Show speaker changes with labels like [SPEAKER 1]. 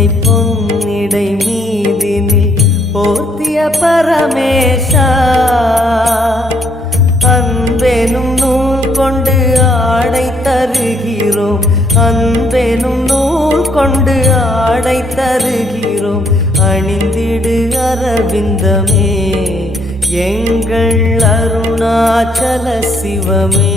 [SPEAKER 1] உன்னை பொன்னிடை மீதினில் போத்திய பரமேஷா அன்பேனும் நூல் கொண்டு ஆடை தருகிறோம் அன்பேனும் நூல் கொண்டு ஆடை தருகிறோம் அணிந்திடு அரவிந்தமே எங்கள் அருணாச்சல சிவமே